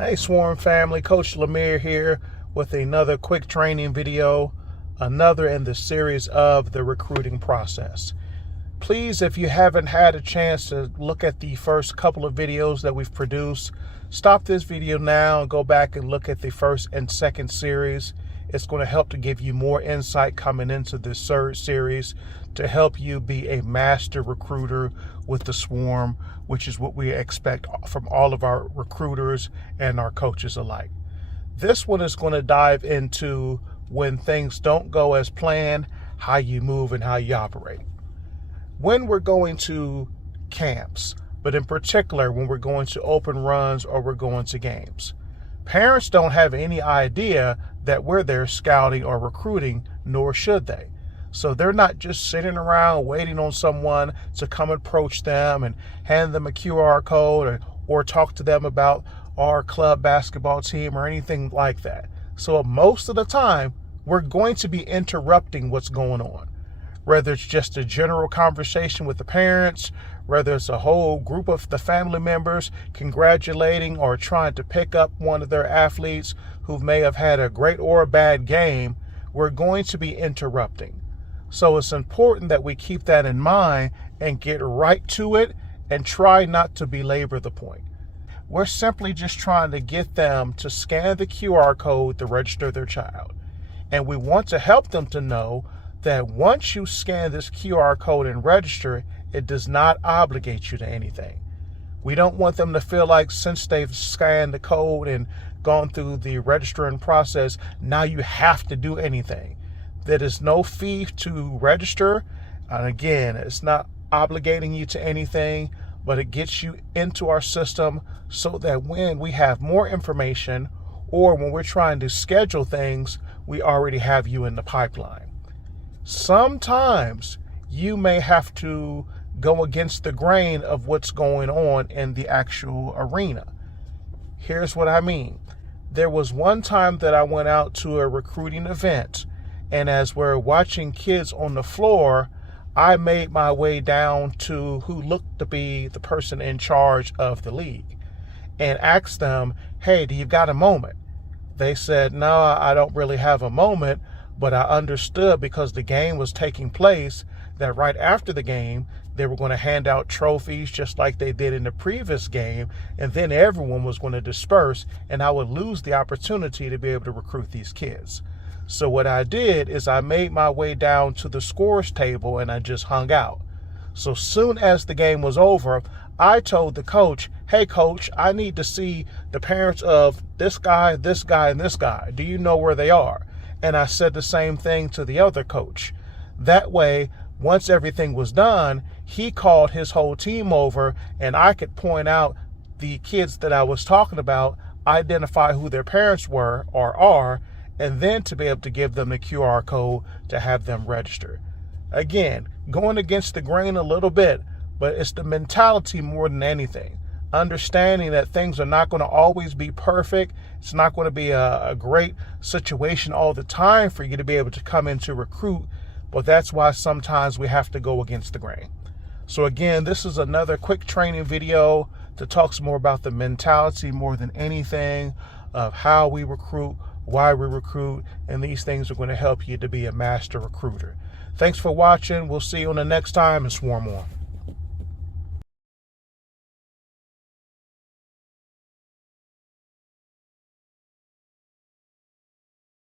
Hey Swarm family, Coach Lemire here with another quick training video, another in the series of the recruiting process. Please, if you haven't had a chance to look at the first couple of videos that we've produced, stop this video now and go back and look at the first and second series. It's going to help to give you more insight coming into this third series to help you be a master recruiter with the Swarm, which is what we expect from all of our recruiters and our coaches alike. This one is going to dive into when things don't go as planned, how you move and how you operate. When we're going to camps, but in particular when we're going to open runs or we're going to games, parents don't have any idea that we're there scouting or recruiting, nor should they. So they're not just sitting around waiting on someone to come approach them and hand them a QR code or talk to them about our club basketball team or anything like that. So most of the time, we're going to be interrupting what's going on. Whether it's just a general conversation with the parents, whether it's a whole group of the family members congratulating or trying to pick up one of their athletes who may have had a great or a bad game, we're going to be interrupting. So it's important that we keep that in mind and get right to it and try not to belabor the point. We're simply just trying to get them to scan the QR code to register their child. And we want to help them to know that once you scan this QR code and register, it does not obligate you to anything. We don't want them to feel like since they've scanned the code and gone through the registering process, now you have to do anything. There is no fee to register. And again, it's not obligating you to anything, but it gets you into our system so that when we have more information or when we're trying to schedule things, we already have you in the pipeline. Sometimes you may have to go against the grain of what's going on in the actual arena. Here's what I mean. There was one time that I went out to a recruiting event, and as we're watching kids on the floor, I made my way down to who looked to be the person in charge of the league and asked them, hey, do you got a moment? They said, no, I don't really have a moment, but I understood because the game was taking place that right after the game, they were going to hand out trophies just like they did in the previous game, and then everyone was going to disperse, and I would lose the opportunity to be able to recruit these kids. So what I did is I made my way down to the scores table and I just hung out. So soon as the game was over, I told the coach, hey coach, I need to see the parents of this guy, and this guy. Do you know where they are? And I said the same thing to the other coach. That way, once everything was done, he called his whole team over and I could point out the kids that I was talking about, identify who their parents were or are, and then to be able to give them the QR code to have them register. Again, going against the grain a little bit, but it's the mentality more than anything. Understanding that things are not going to always be perfect. It's not going to be a great situation all the time for you to be able to come in to recruit, but that's why sometimes we have to go against the grain. So again, this is another quick training video to talk some more about the mentality more than anything of how we recruit, why we recruit, and these things are going to help you to be a master recruiter. Thanks for watching. We'll see you on the next time and Swarm on.